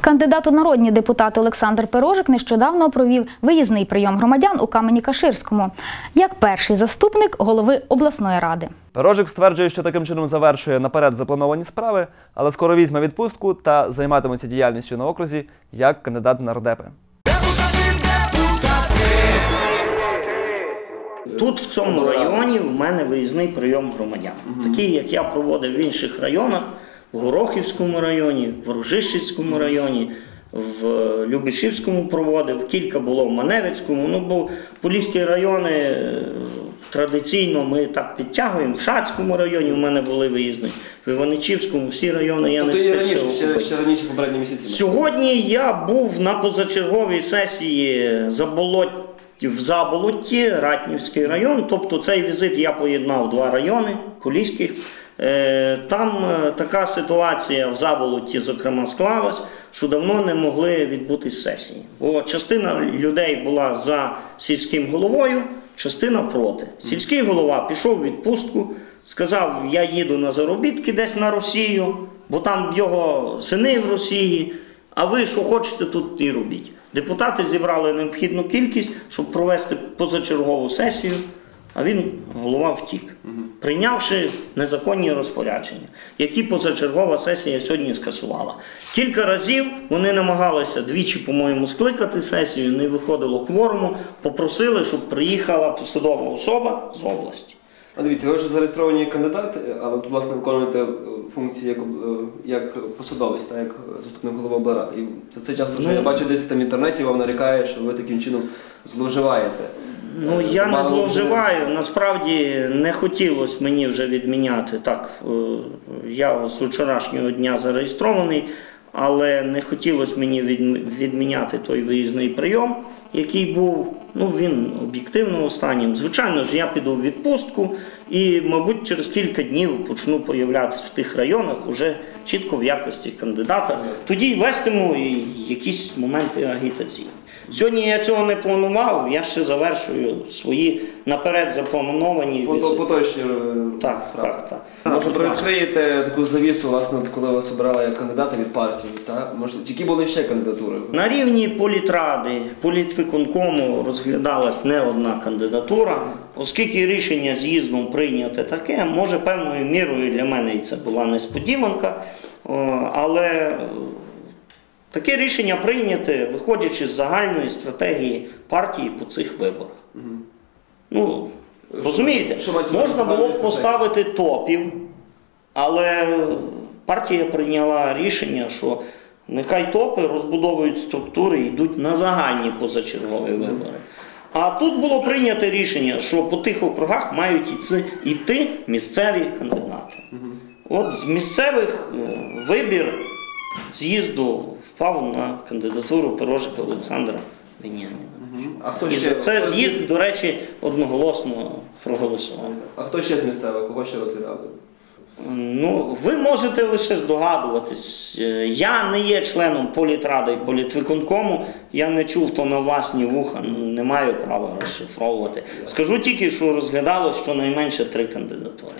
Кандидат у народні депутати Олександр Пирожик нещодавно провів виїзний прийом громадян у Камені-Каширському як перший заступник голови обласної ради. Пирожик стверджує, що таким чином завершує наперед заплановані справи, але скоро візьме відпустку та займатиметься діяльністю на окрузі як кандидат на нардепи. Тут в цьому районі в мене виїзний прийом громадян. Такий, як я проводив в інших районах, в Горохівському районі, в Рожищицькому районі, в Любішівському проводив, кілька було в Маневицькому. Ну, бо Поліські райони е, традиційно ми так підтягуємо. В Шацькому районі в мене були виїзні, в Іваничівському, всі райони я не Тобто встиг ще раніше, ще, ще раніше попередні місяці. Сьогодні я був на позачерговій сесії в Заболотті, Ратнівський район. Тобто цей візит я поєднав два райони Поліських. Е, Там е, така ситуація в Заболотті, зокрема, склалась, що давно не могли відбутись сесії. Бо частина людей була за сільським головою, частина проти. Сільський голова пішов у відпустку, сказав, я їду на заробітки десь на Росію, бо там його сини в Росії. А ви що хочете тут і робіть. Депутати зібрали необхідну кількість, щоб провести позачергову сесію, а він голова втік, прийнявши незаконні розпорядження, які позачергова сесія сьогодні скасувала. Кілька разів вони намагалися двічі, по-моєму, скликати сесію, не виходило кворуму, попросили, щоб приїхала посадова особа з області. А дивіться, ви вже зареєстровані кандидат, але тут, власне, виконуєте е, функції як, е, як посадовець, та, як заступник голови облради. І за цей час вже Ну, я бачу десь там в інтернеті вам нарікає, що ви таким чином зловживаєте. Ну Е, я не зловживаю. Насправді не хотілося мені вже відміняти. Так, е, я з вчорашнього дня зареєстрований, але не хотілося мені відміняти той виїзний прийом, який був. Ну він об'єктивно останнім. Звичайно ж, я піду в відпустку і, мабуть, через кілька днів почну появлятися в тих районах уже чітко в якості кандидата. Тоді й вестиму якісь моменти агітації. Сьогодні я цього не планував, я ще завершую свої наперед заплановані візити. по той ще е, Так, справі. так, так. Може, Так, привідкриєте таку завісу, власне, коли вас обирали кандидата від партії, та? Може, які були ще кандидатури? На рівні політради, політвиконкому розглядалась не одна кандидатура, оскільки рішення з'їздом прийняте таке, може певною мірою для мене і це була несподіванка, але е, таке рішення прийняте, виходячи з загальної стратегії партії по цих виборах. Ну, розумієте, Що можна було б поставити топів, але партія прийняла рішення, що нехай топи розбудовують структури і йдуть на загальні позачергові вибори. А тут було прийнято рішення, що по тих округах мають іти місцеві кандидати. От з місцевих е, вибір з'їзду впав на кандидатуру Пирожика Олександра Веніаміна. А хто І ще? це з'їзд, до речі, одноголосно проголосував. А хто ще з місцевих? Кого ще розглядали? Ну, ви можете лише здогадуватись. Е, Я не є членом політради і політвиконкому, я не чув то на власні вуха, ну, не маю права розшифровувати. Скажу тільки, що розглядало щонайменше три кандидатури.